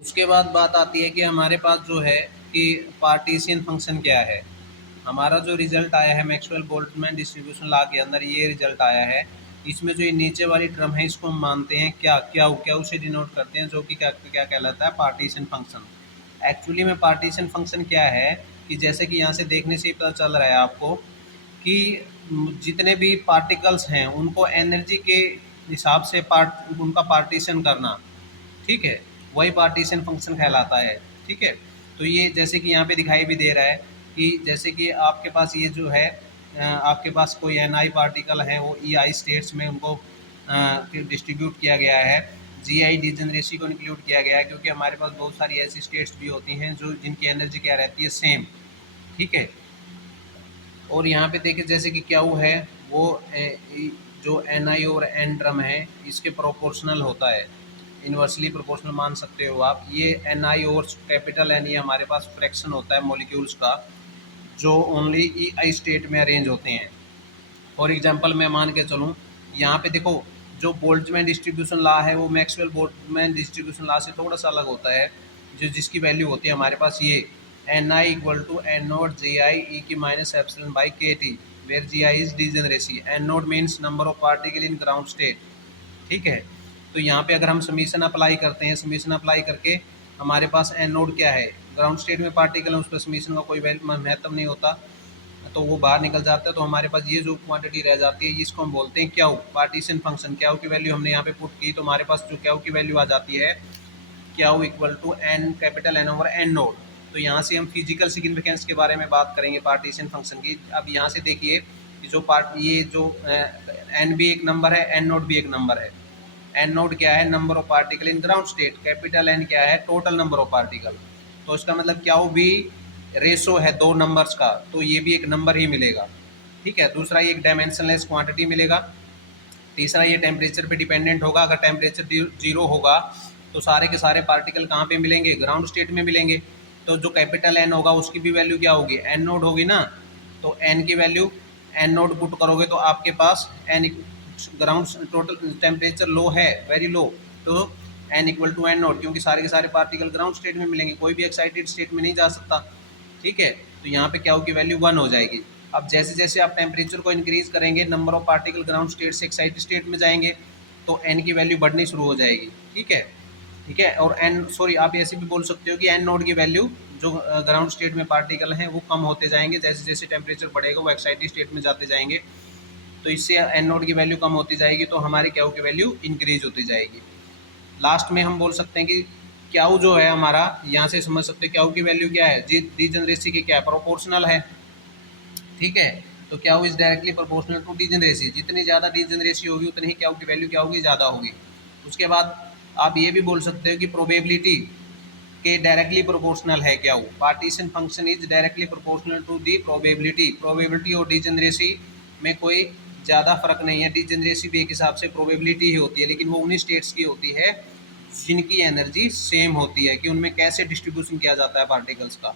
उसके बाद बात आती है कि हमारे पास जो है कि पार्टीशन फंक्शन क्या है। हमारा जो रिजल्ट आया है मैक्सवेल बोल्ट्जमैन डिस्ट्रीब्यूशन लॉ के अंदर ये रिजल्ट आया है। इसमें जो ये नीचे वाली टर्म है इसको हम मानते हैं क्या क्या क्या उसे डिनोट करते हैं, जो कि क्या क्या कहलाता है, पार्टीशन फंक्शन। एक्चुअली में पार्टीशन फंक्शन क्या है कि जैसे कि यहाँ से देखने से ही पता चल रहा है आपको कि जितने भी पार्टिकल्स हैं उनको एनर्जी के हिसाब से पार्ट उनका पार्टीशन करना, ठीक है, वही पार्टीशन फंक्शन कहलाता है। ठीक है, तो ये जैसे कि यहाँ पे दिखाई भी दे रहा है कि जैसे कि आपके पास ये जो है आपके पास कोई एन आई पार्टिकल है, वो ई आई स्टेट्स में उनको डिस्ट्रीब्यूट किया गया है। जी आई डिजनरेसी को इंक्लूड किया गया है क्योंकि हमारे पास बहुत सारी ऐसी स्टेट्स भी होती हैं जो जिनकी एनर्जी क्या रहती है, सेम। ठीक है, और यहाँ पे देखिए जैसे कि क्या वो है वो जो एन आई और एन ड्रम है इसके प्रोपोर्शनल होता है, इन्वर्सली प्रोपोर्शनल मान सकते हो आप। ये एन आई और कैपिटल एन, ये हमारे पास फ्रैक्शन होता है मॉलिक्यूल्स का जो ओनली ई आई स्टेट में अरेंज होते हैं। फॉर एग्जांपल मैं मान के चलूँ, यहाँ पे देखो जो बोल्ट्जमैन डिस्ट्रीब्यूशन लॉ है वो मैक्सवेल बोल्ट्जमैन डिस्ट्रीब्यूशन लॉ से थोड़ा सा अलग होता है। जो जिसकी वैल्यू होती है हमारे पास ये N I equal to N naught G I E की minus epsilon by K T, where G I is degeneracy, N naught means number of particle in ground state. ठीक है, तो यहाँ पे अगर हम समीशन अप्लाई करते हैं, समीशन अप्लाई करके हमारे पास एन नोड क्या है, ग्राउंड स्टेट में पार्टिकल है, उस पर समीशन का कोई महत्व नहीं होता, तो वो बाहर निकल जाता है। तो हमारे पास ये जो क्वांटिटी रह जाती है इसको हम बोलते हैं क्याऊ, पार्टीशन फंक्शन। क्याऊ की वैल्यू हमने यहाँ पे पुट की तो हमारे पास जो क्याऊ की वैल्यू आ जाती है Q equal to N capital N over N naught. तो यहाँ से हम फिजिकल सिग्निफिकेंस के बारे में बात करेंगे पार्टीशन फंक्शन की। अब यहाँ से देखिए कि जो ये जो एन भी एक नंबर है, एन नोड भी एक नंबर है। एन नोड क्या है, number of particle in ground state, capital N क्या है, टोटल नंबर ऑफ पार्टिकल। तो इसका मतलब क्या हो भी रेशो है दो नंबर्स का, तो ये भी एक नंबर ही मिलेगा। ठीक है, दूसरा ये एक डायमेंशनलेस क्वांटिटी मिलेगा। तीसरा ये टेम्परेचर पे डिपेंडेंट होगा, अगर टेम्परेचर जीरो होगा तो सारे के सारे पार्टिकल कहाँ पे मिलेंगे, ग्राउंड स्टेट में मिलेंगे। तो जो कैपिटल एन होगा उसकी भी वैल्यू क्या होगी, एन नोड होगी ना। तो एन की वैल्यू एन नोड पुट करोगे तो आपके पास N ground total temperature low है, वेरी लो, तो N equal to N naught, क्योंकि सारे के सारे पार्टिकल ग्राउंड स्टेट में मिलेंगे, कोई भी एक्साइटेड स्टेट में नहीं जा सकता। ठीक है, तो यहाँ पे क्या होगी, वैल्यू 1 हो जाएगी। अब जैसे जैसे आप टेम्परेचर को इंक्रीज करेंगे, number of particle ground state से एक्साइटेड स्टेट में जाएंगे, तो एन की वैल्यू बढ़नी शुरू हो जाएगी। ठीक है, ठीक है, और एन सॉरी आप ऐसे भी बोल सकते हो कि एन नोड की वैल्यू जो ग्राउंड स्टेट में पार्टिकल हैं वो कम होते जाएंगे, जैसे जैसे टेम्परेचर बढ़ेगा वो एक्साइटेड स्टेट में जाते जाएंगे, तो इससे एन नोड की वैल्यू कम होती जाएगी, तो हमारी क्याऊ की वैल्यू इंक्रीज होती जाएगी। लास्ट में हम बोल सकते हैं कि क्याऊ जो है हमारा, यहाँ से समझ सकते हैं क्याऊ की वैल्यू क्या है, डीजनरेसी की क्या है, प्रोपोर्शनल है। ठीक है, तो Q is directly proportional to degeneracy, जितनी ज़्यादा डीजनरेसी होगी उतनी ही क्याऊ की वैल्यू क्या होगी, ज़्यादा होगी। उसके बाद आप ये भी बोल सकते हो कि प्रोबेबिलिटी के डायरेक्टली प्रोपोर्शनल है Q, partition function is directly proportional to the probability. Probability और डीजनरेसी में कोई ज़्यादा फर्क नहीं है, डीजनरेसी भी एक हिसाब से प्रोबेबिलिटी ही होती है, लेकिन वो उन्हीं स्टेट्स की होती है जिनकी एनर्जी सेम होती है, कि उनमें कैसे डिस्ट्रीब्यूशन किया जाता है पार्टिकल्स का।